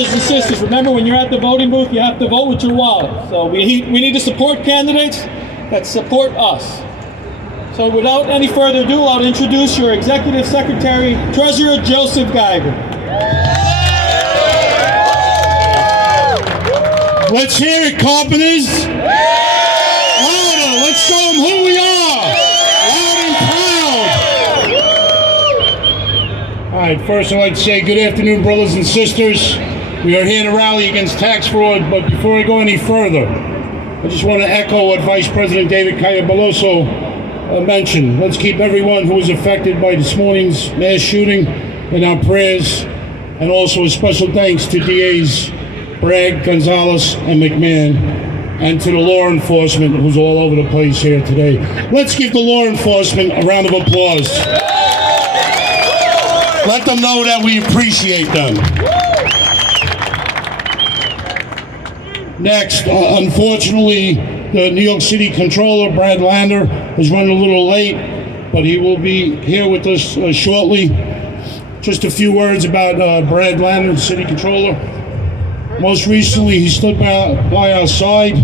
brothers and sisters, remember when you're at the voting booth, you have to vote with your wallet. So we need to support candidates that support us. So without any further ado, I'll introduce your Executive Secretary, Treasurer Joseph Geiger. Let's hear it, Carpenters. Louder, let's show them who we are. Loud and proud. All right, first I'd like to say good afternoon, brothers and sisters. We are here to rally against tax fraud, but before I go any further, I just want to echo what Vice President David Calabaroso mentioned. Let's keep everyone who was affected by this morning's mass shooting in our prayers, and also a special thanks to DAs Bragg, Gonzalez, and McMahon, and to the law enforcement who's all over the place here today. Let's give the law enforcement a round of applause. Let them know that we appreciate them. Next, unfortunately, the New York City Controller, Brad Lander, is running a little late, but he will be here with us shortly. Just a few words about Brad Lander, the City Controller. Most recently, he stood by our side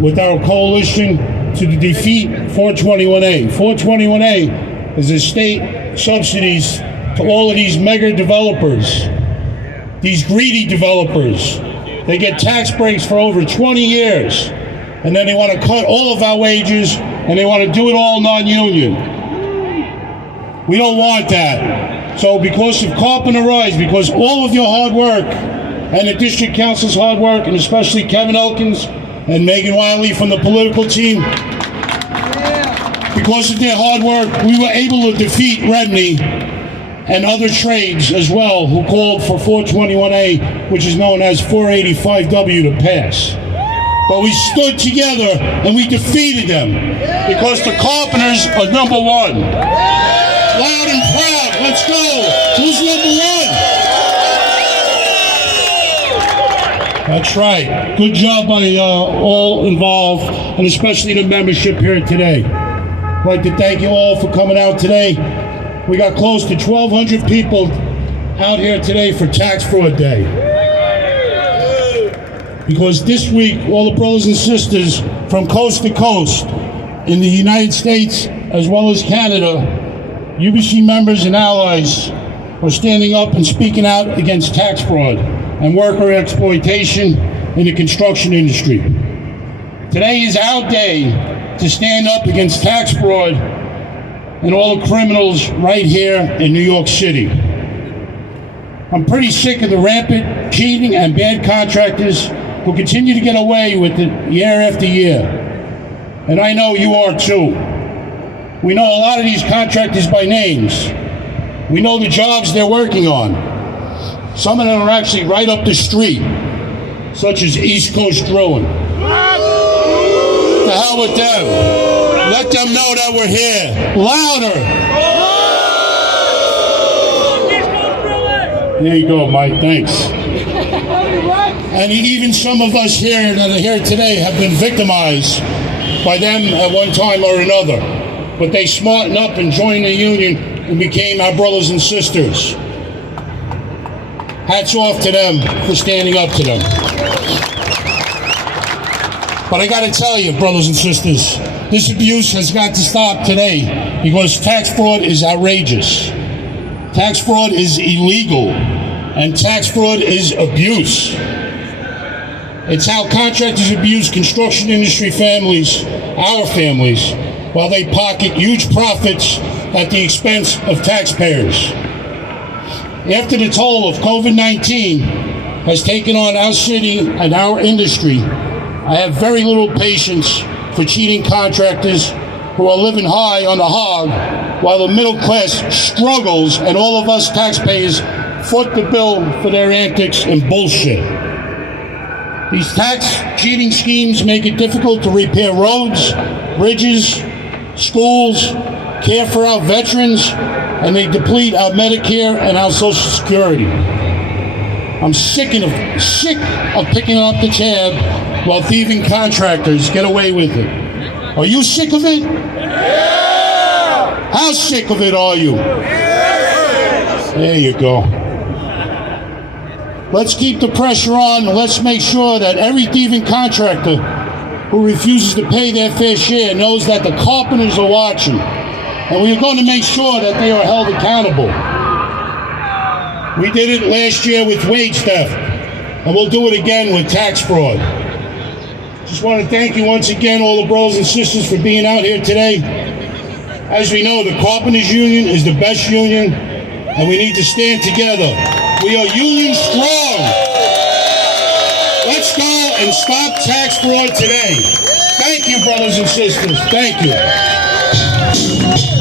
with our coalition to defeat 421A. 421A is the state subsidies to all of these mega developers, these greedy developers. They get tax breaks for over 20 years, and then they want to cut all of our wages, and they want to do it all non-union. We don't want that. So because of Carpenter Rise, because all of your hard work, and the district council's hard work, and especially Kevin Elkins and Megan Wiley from the political team, because of their hard work, we were able to defeat Redney and other trades as well who called for 421A, which is known as 485W, to pass. But we stood together and we defeated them because the Carpenters are number one. Loud and proud, let's go. Who's number one? That's right. Good job by all involved, and especially the membership here today. I'd like to thank you all for coming out today. We got close to 1,200 people out here today for Tax Fraud Day. Because this week, all the brothers and sisters from coast to coast in the United States as well as Canada, UBC members and allies are standing up and speaking out against tax fraud and worker exploitation in the construction industry. Today is our day to stand up against tax fraud and all the criminals right here in New York City. I'm pretty sick of the rampant cheating and bad contractors who continue to get away with it year after year. And I know you are too. We know a lot of these contractors by names. We know the jobs they're working on. Some of them are actually right up the street, such as East Coast Drilling. The hell with them. Let them know that we're here. Louder. There you go, Mike, thanks. And even some of us here that are here today have been victimized by them at one time or another. But they smartened up and joined the union and became our brothers and sisters. Hats off to them for standing up to them. But I gotta tell you, brothers and sisters, this abuse has got to stop today because tax fraud is outrageous. Tax fraud is illegal, and tax fraud is abuse. It's how contractors abuse construction industry families, our families, while they pocket huge profits at the expense of taxpayers. After the toll of COVID-19 has taken on our city and our industry, I have very little patience for cheating contractors who are living high on the hog while the middle class struggles and all of us taxpayers foot the bill for their antics and bullshit. These tax cheating schemes make it difficult to repair roads, bridges, schools, care for our veterans, and they deplete our Medicare and our Social Security. I'm sick of picking up the tab while thieving contractors get away with it. Are you sick of it? Yeah! How sick of it are you? Yeah! There you go. Let's keep the pressure on. Let's make sure that every thieving contractor who refuses to pay their fair share knows that the carpenters are watching. And we are going to make sure that they are held accountable. We did it last year with wage theft, and we'll do it again with tax fraud. Just want to thank you once again, all the brothers and sisters, for being out here today. As we know, the Carpenters Union is the best union, and we need to stand together. We are union strong. Let's go and stop tax fraud today. Thank you, brothers and sisters. Thank you.